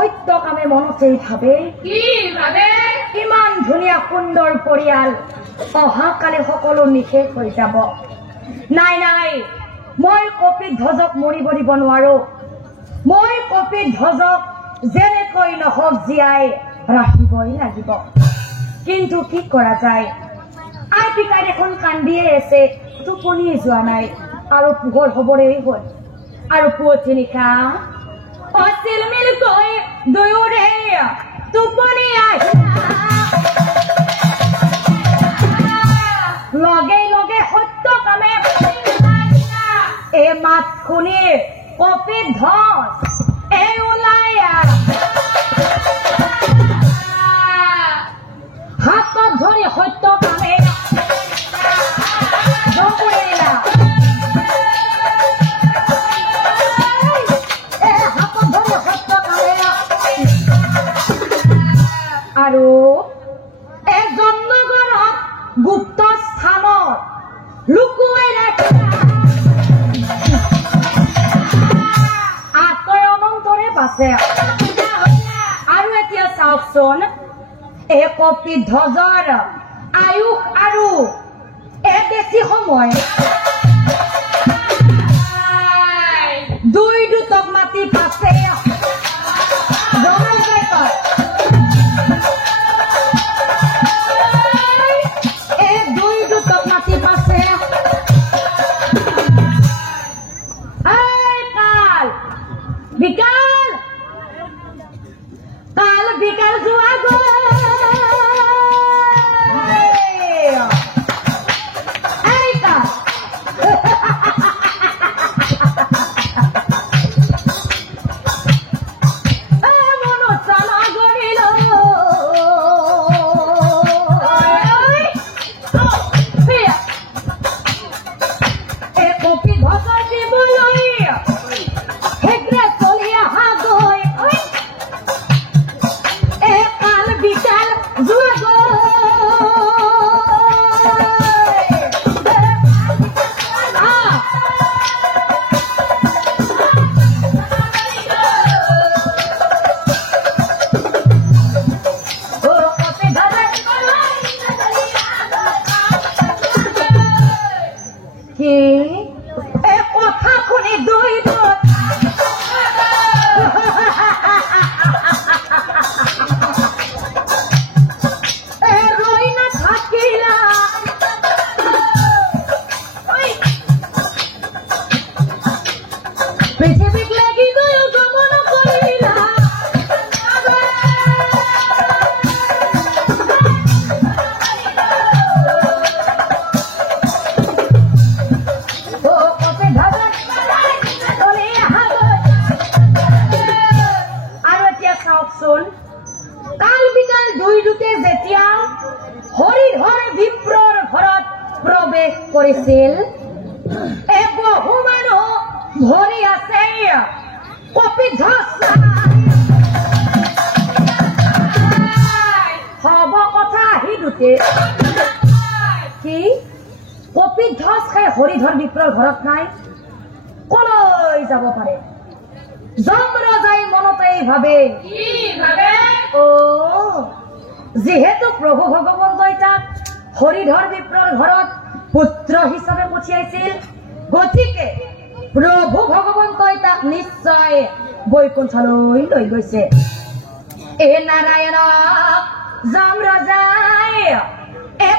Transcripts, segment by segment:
সত্য কামে মনতেই ভাবে কি ভাবে ইমান ধুনীয়া সুন্দৰ পৰিয়াল অহাকালি সকলো নিশেষ হৈ যাব। নাই নাই, মই কপিত ধ্বজক মৰিব দিব নোৱাৰো। মই কপিত ধ্বজক যেনেকৈ নহওক জীয়াই ৰাখিবই লাগিব। কিন্তু কি কৰা যায়, আই পিকাই দেখোন কান্দিয়ে আছে, টোপনিয়ে যোৱা নাই আৰু পোহৰ হবৰেই হ'ল। আৰু পুৱতি নিশা অচিল মিলকৈ দুয়োৰে টোপনি আহিলা, লগে লগে সত্য কামে এ মাত শুনি কপিত ধ্বজ এই ওলাই হাতত ধৰি সত্য কামে জপৰিলা হাতত ধৰি সত্য কামে আৰু এজন নগৰত গুপ্ত স্থানত লুকুৱাই ৰাখিলা আতয় অনন্তৰে পাছে। আৰু এতিয়া চাওকচোন, এই কপিত ধ্বজৰ আয়ুস আৰু বেছি সময় দুই দুটক মাতি পাছে দুই দুটক মাতি পাছে কাল বিকাল কাল বিকাল যোৱা গৈ কৰিছিল বহু মানুহ ভৰি আছে কপিত ধ্বজ হব কথা আহি দুটে কি কপিত ধ্বজ খাই হৰিধৰ বিপ্ৰৰ ঘৰত নাই, কলৈ যাব পাৰে? যম ৰজাই মনতেই ভাবে কি ভাবে যিহেতু প্ৰভু ভগৱন্তই তাক হৰিধৰ বিপ্ৰৰ ঘৰত পুত্ৰ হিচাপে পঠিয়াইছিল, গতিকে প্ৰভু ভগৱন্তই তাক নিশ্চয় বৈকুণ্ঠলৈ লৈ গৈছে। এ নাৰায়ণক যম ৰজাই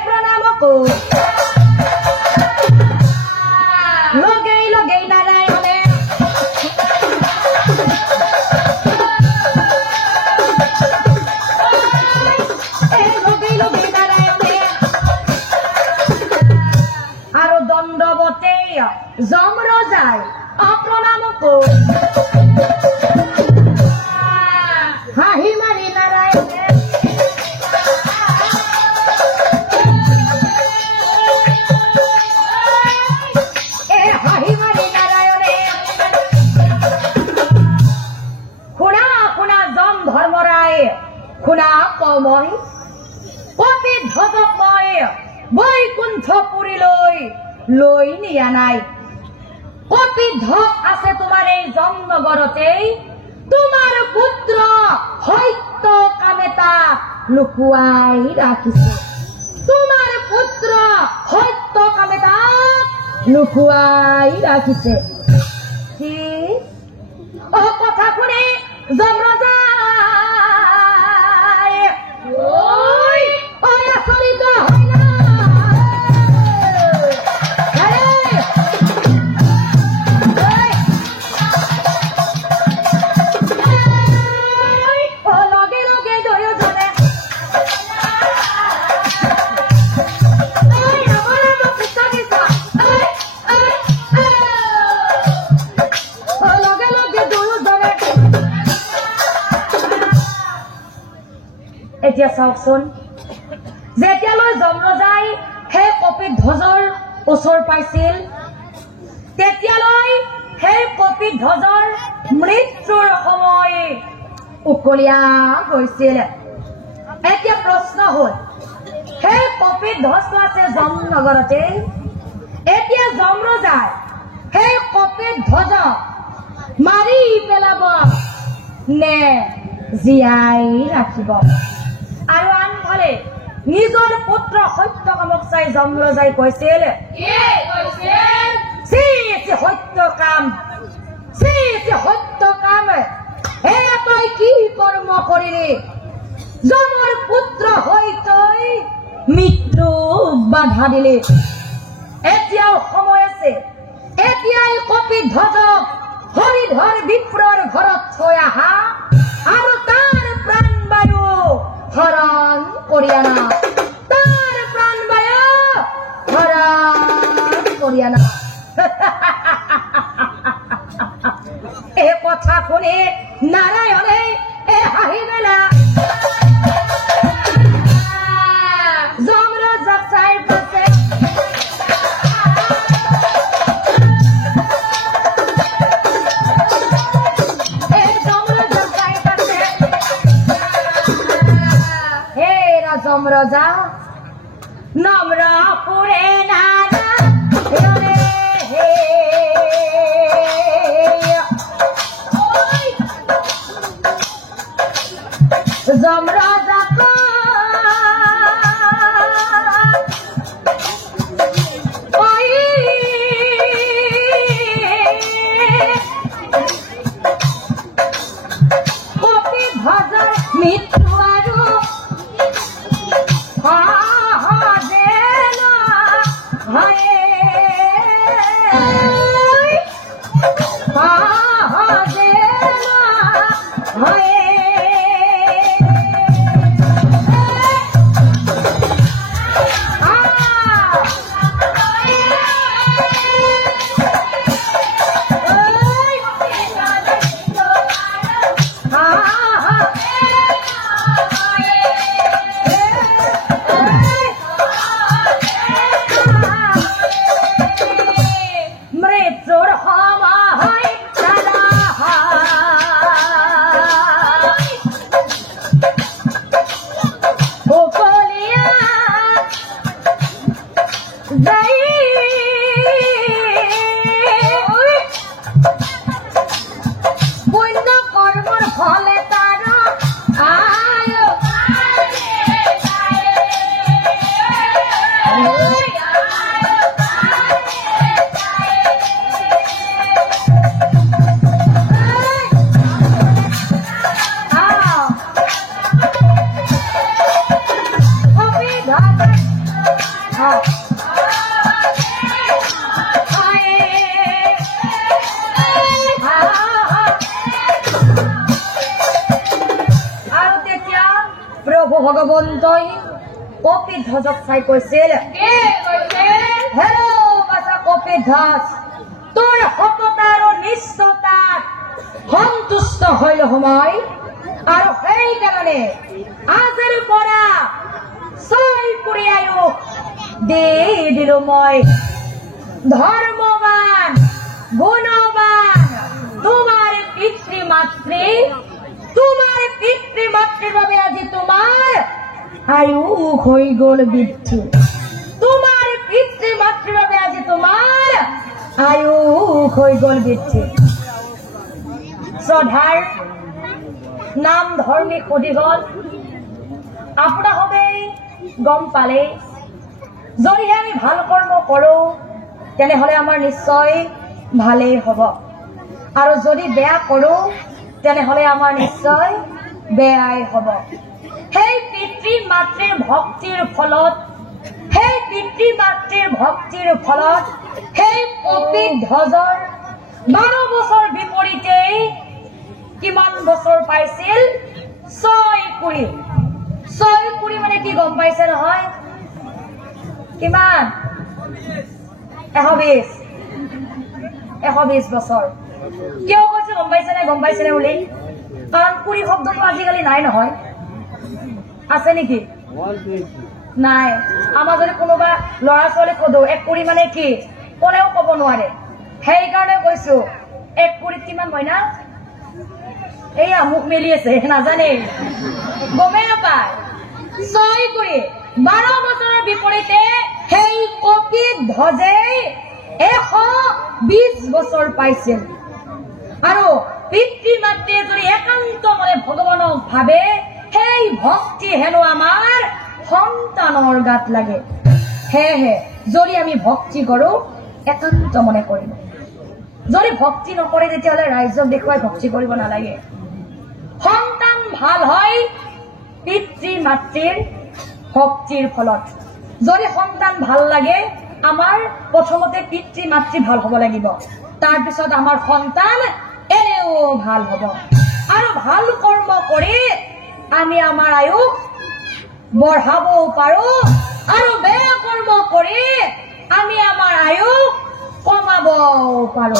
প্ৰণাম লগে লগে নাৰায়ণে আৰু দণ্ডৱতে যম ৰজাই প্ৰণাম হাঁহি মাৰি নাৰায়ণে হাঁহি মাৰি নাৰায়ণে শুনা শুনা যম ধৰ্মৰাই শুনা মই কপিত ধ্বজক মই বৈকুণ্ঠপুৰীলৈ লৈ নিয়া নাই। কপিত ধ্বজ আছে তোমাৰ এই যমনগৰতেই। তোমাৰ পুত্ৰ লুকুৱাই ৰাখিছে তোমাৰ পুত্ৰ সত্য কামে তাক লুকুৱাই ৰাখিছে কি কথা শুনি যমৰাজাই আচৰিত এতিয়া চাওকচোন যেতিয়ালৈ যমৰাজাই সেই কপিধ্বজৰ ওচৰ পাইছিল তেতিয়ালৈ সেই কপিধ্বজৰ মৃত্যুৰ সময় উকলিয়া গৈছিল এতিয়া প্ৰশ্ন হ'ল সেই কপিধ্বজ আছে যমনগৰতে এতিয়া যমৰাজাই সেই কপিধ্বজক মাৰি পেলাব নে জীয়াই ৰাখিব আৰু আনফালে নিজৰ পুত্ৰ সত্যকামক চাই যমৰাজাই কৈছিল সত্য কাম হে তই কি কৰ্ম কৰিলি যমৰ পুত্ৰ হৈ তই মৃত্যু বাধা দিলি এতিয়াও সময় আছে এতিয়াই কপিধ্বজক হৰিধৰ বিপ্ৰৰ ঘৰত থৈ আহা আৰু তাৰ প্ৰাণবায়ু হৰণ কৰি আনা তাৰ প্ৰাণবায়ু হৰণ কৰি আনা এই কথা শুনি নাৰায়ণে হাঁহি মেলা যমৰাজাক চাই পাছে যমৰাজা নম্ৰপুৰে নানা যমৰাজা কপিধ্বজৰ মৃত্যু আৰু ভগৱন্তই কপিধ্বজক চাই কৈছিল কপিধ্বজ তোৰ সততা আৰু নিষ্ঠতাত সন্তুষ্ট হইল সময় আৰু সেইকাৰণে আজিৰ পৰা 6 কোটি আয়ুস দি দিলো মই ধৰ্মৱান গুণৱান তোমাৰ পিতৃ মাতৃৰ বাবে আজি তোমাৰ আয়ুস হৈ গ'ল বৃদ্ধি তোমাৰ পিতৃ মাতৃৰ বাবে আজি তোমাৰ আয়ুস হৈ গ'ল বৃদ্ধি শ্ৰদ্ধাৰ নাম ধৰ্মী সুধি গ'ল আপোনাৰ হবে গম পালে যদিহে আমি ভাল কৰ্ম কৰো তেনেহলে আমাৰ নিশ্চয় ভালেই হ'ব আৰু যদি বেয়া কৰো তেনেহলে আমাৰ নিশ্চয় বেয়াই হ'ব সেই পিতৃ মাতৃৰ ভক্তিৰ ফলত সেই পিতৃ মাতৃৰ ভক্তিৰ ফলত সেই কপিধ্বজৰ 12 বছৰ বিপৰীতে কিমান বছৰ পাইছিল 6 কুৰি মানে কি গম পাইছে নহয় কিমান 120 বছৰ কিয় কৈছে গম পাইছে নে বুলি কাৰণ কুৰি শব্দটো আজিকালি নাই নহয় আছে নেকি নাই আমাৰ যদি কোনোবা ল'ৰা ছোৱালী কদো 1 কুৰি মানে কি কোনেও ক'ব নোৱাৰে সেইকাৰণে কৈছো 1 কুৰিত কিমান হয় না এইয়া মুখ মেলি আছে নাজানে গমে নাপায় 6 কুৰি 12 বছৰৰ বিপৰীতে সেই কপিধ্বজে 120 বছৰ পাইছিল আৰু পিতৃ মাতৃয়ে যদি একান্ত মনে ভগৱানক ভাবে সেই ভক্তি হেনো আমাৰ সন্তানৰ গাত লাগে সেয়েহে যদি আমি ভক্তি কৰো একান্ত মনে কৰিম যদি ভক্তি নকৰে তেতিয়াহলে ৰাইজক দেখুৱাই ভক্তি কৰিব নালাগে সন্তান ভাল হয় পিতৃ মাতৃৰ ভক্তিৰ ফলত যদি সন্তান ভাল লাগে আমাৰ প্ৰথমতে পিতৃ মাতৃ ভাল হ'ব লাগিব তাৰ পিছত আমাৰ সন্তান এনেও ভাল হ'ব আৰু ভাল কৰ্ম কৰি আমি আমাৰ আয়ুস বঢ়াবও পাৰো আৰু বেয়া কৰ্ম কৰি আমি আমাৰ আয়ুস কমাবও পাৰো